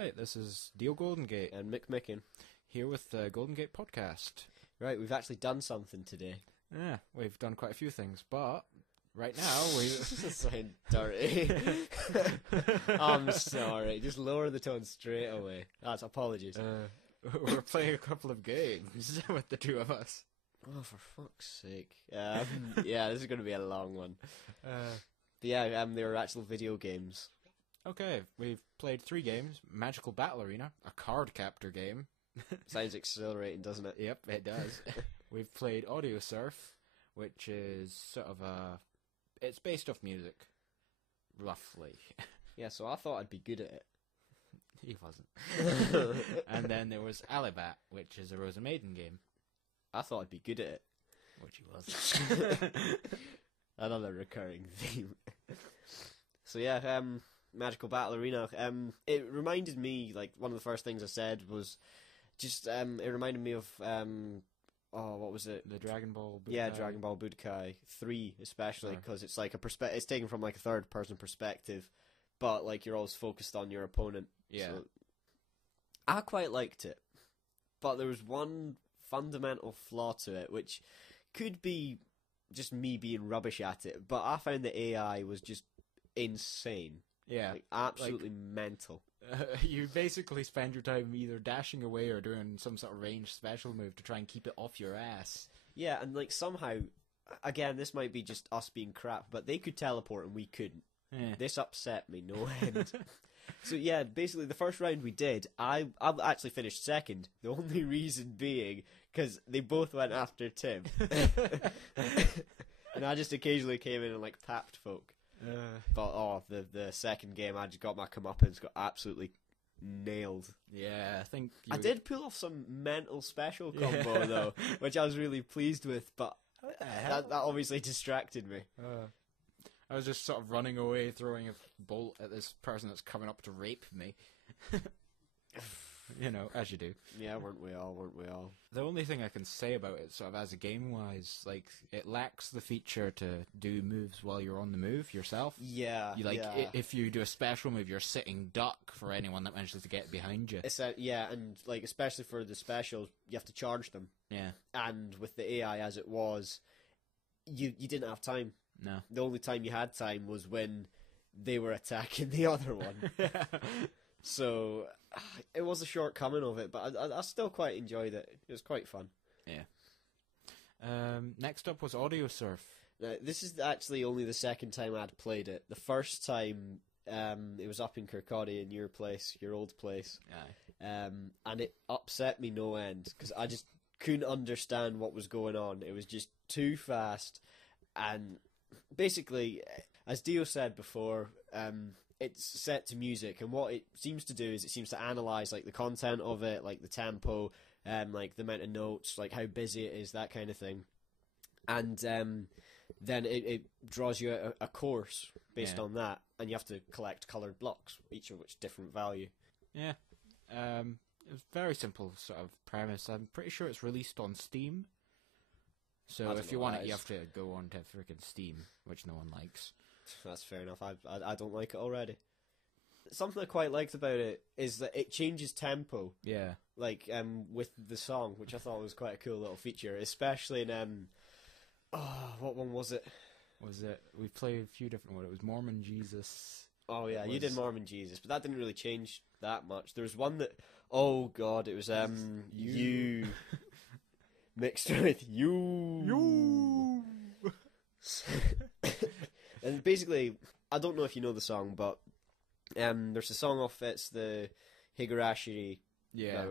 Right, this is Dio Goldengate, And Mick Micken. here with the Golden Gate podcast. Right, we've actually done something today. Yeah, we've done quite a few things, but right now we... Sound dirty. I'm sorry. Just lower the tone straight away. That's apologies. we're playing a couple of games with the two of us. Oh, for fuck's sake. Yeah, this is going to be a long one. Uh, But yeah, they were actual video games. okay, we've played 3 games. Magical Battle Arena, a card captor game. Sounds exhilarating, doesn't it? Yep, it does. We've played Audiosurf, which is sort of a... It's based off music, roughly. Yeah, so I thought I'd be good at it. He wasn't. And then there was Alibat, which is a Rosa Maiden game, I thought I'd be good at it. which he wasn't. Another recurring theme. So yeah, Magical Battle Arena. It reminded me, like, one of the first things I said was just, it reminded me of, what was it? The Dragon Ball Budokai. Yeah, Dragon Ball Budokai 3, especially, because it's like it's taken from like a third-person perspective, but like you're always focused on your opponent. Yeah. So, I quite liked it, but there was one fundamental flaw to it, which could be just me being rubbish at it, but I found the AI was just insane. Yeah. Like, absolutely mental. You basically spend your time either dashing away or doing some sort of ranged special move to try and keep it off your ass. Yeah, and like somehow, again, this might be just us being crap, but they could teleport and we couldn't. Yeah. This upset me no end. So yeah, basically the first round we did, I actually finished second. The only reason being because they both went after Tim, and I just occasionally came in and like tapped folk. But the second game, I just got my comeuppance, got absolutely nailed. Yeah, I think I did pull off some mental special combo though, which I was really pleased with. But that obviously distracted me. I was just sort of running away, throwing a bolt at this person that's coming up to rape me. You know, as you do. Yeah, weren't we all? The only thing I can say about it, sort of as a game-wise, like, it lacks the feature to do moves while you're on the move yourself. Yeah, If you do a special move, you're sitting duck for anyone that manages to get behind you. And like especially for the specials, you have to charge them. Yeah. And with the AI as it was, you didn't have time. No. The only time you had time was when they were attacking the other one. So it was a shortcoming of it, but I still quite enjoyed it. It was quite fun. Yeah. Next up was Audiosurf. Now, this is actually only the second time I'd played it. The first time, it was up in Kirkcaldy in your place, your old place. Aye. And it upset me no end, because I just couldn't understand what was going on. It was just too fast, and basically, as Dio said before, it's set to music, and what it seems to do is it seems to analyze like the content of it, like the tempo, like the amount of notes, like how busy it is, that kind of thing, and then it draws you a course based on that, and you have to collect coloured blocks, each of which different value. Yeah. It was very simple sort of premise. I'm pretty sure it's released on Steam. So if you want it, you have to go on to freaking Steam, which no one likes. That's fair enough. I don't like it already. Something I quite liked about it is that it changes tempo. Yeah. Like with the song, which I thought was quite a cool little feature, especially in what one was it? We played a few different ones. It was Mormon Jesus. Oh yeah, you did Mormon Jesus, but that didn't really change that much. There was one that, oh god, it was you mixed with you. And basically, I don't know if you know the song, but there's a song off it's the Higurashi. Yeah,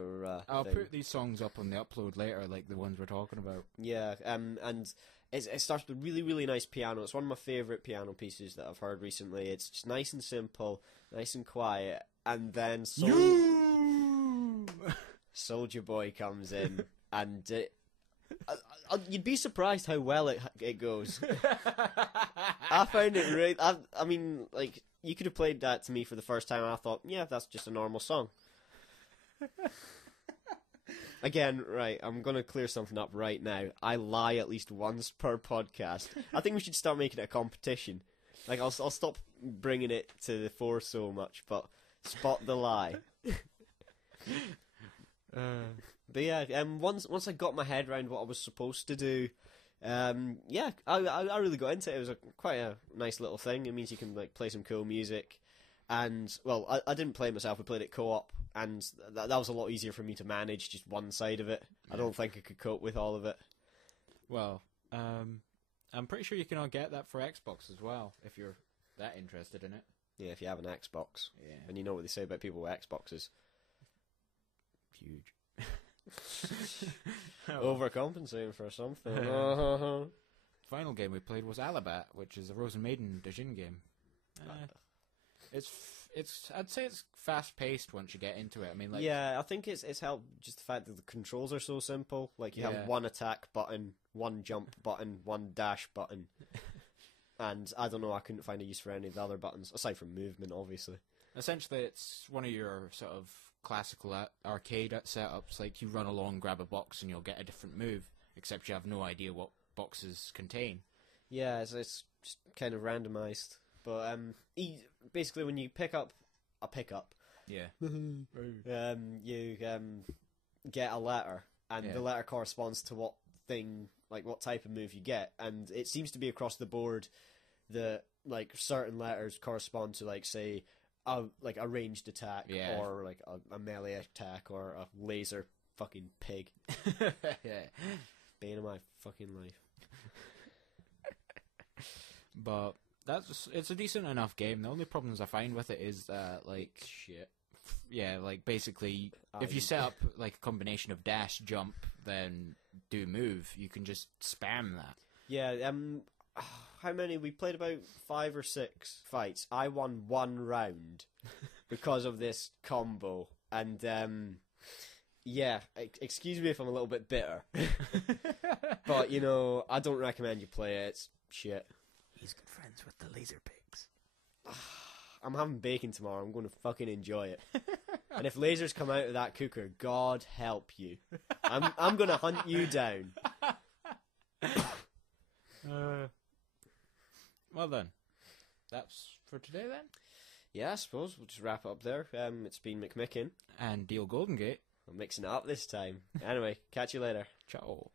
I'll put these songs up on the upload later, like the ones we're talking about. Yeah, and it starts with really, really nice piano. It's one of my favourite piano pieces that I've heard recently. It's just nice and simple, nice and quiet, and then Soulja Boy comes in, and you'd be surprised how well it goes. I found it really... I mean, like, you could have played that to me for the first time, and I thought, yeah, that's just a normal song. Again, right, I'm going to clear something up right now. I lie at least once per podcast. I think we should start making it a competition. Like, I'll stop bringing it to the fore so much, but spot the lie. But yeah, once I got my head around what I was supposed to do, yeah, I really got into it. It was quite a nice little thing. It means you can like play some cool music, and well, I didn't play it myself. I played it co-op, and that was a lot easier for me to manage just one side of it. I don't think I could cope with all of it. Well, I'm pretty sure you can all get that for Xbox as well if you're that interested in it. Yeah, if you have an Xbox, Yeah, and you know what they say about people with Xboxes. huge. Overcompensating for something. Final game we played was Alibat, which is a Rose and Maiden Dijin game. It's I'd say it's fast paced once you get into it. I mean, like, yeah, I think it's helped just the fact that the controls are so simple. Like you have one attack button, one jump button, one dash button, and I don't know. I couldn't find a use for any of the other buttons aside from movement, obviously. Essentially, it's one of your sort of classical arcade setups. Like you run along, grab a box, and you'll get a different move. Except you have no idea what boxes contain. Yeah, it's just kind of randomized. But basically, when you pick up a pickup, yeah, you get a letter, and the letter corresponds to what thing, like what type of move you get, and it seems to be across the board that like certain letters correspond to like say a ranged attack or like a melee attack or a laser fucking pig. Yeah, bane of my fucking life. But it's a decent enough game. The only problems I find with it is like shit. Yeah, like basically if you set up like a combination of dash, jump, then do move, you can just spam that. Yeah, how many? We played about 5 or 6 fights. I won 1 round because of this combo. And yeah, excuse me if I'm a little bit bitter. But you know, I don't recommend you play it. It's shit. He's good friends with the laser pigs. I'm having bacon tomorrow. I'm going to fucking enjoy it. And if lasers come out of that cooker, God help you. I'm going to hunt you down. Well then, that's for today then. Yeah, I suppose we'll just wrap it up there. It's been McMicken and Deal Goldengate. I'm mixing it up this time. Anyway, catch you later. Ciao.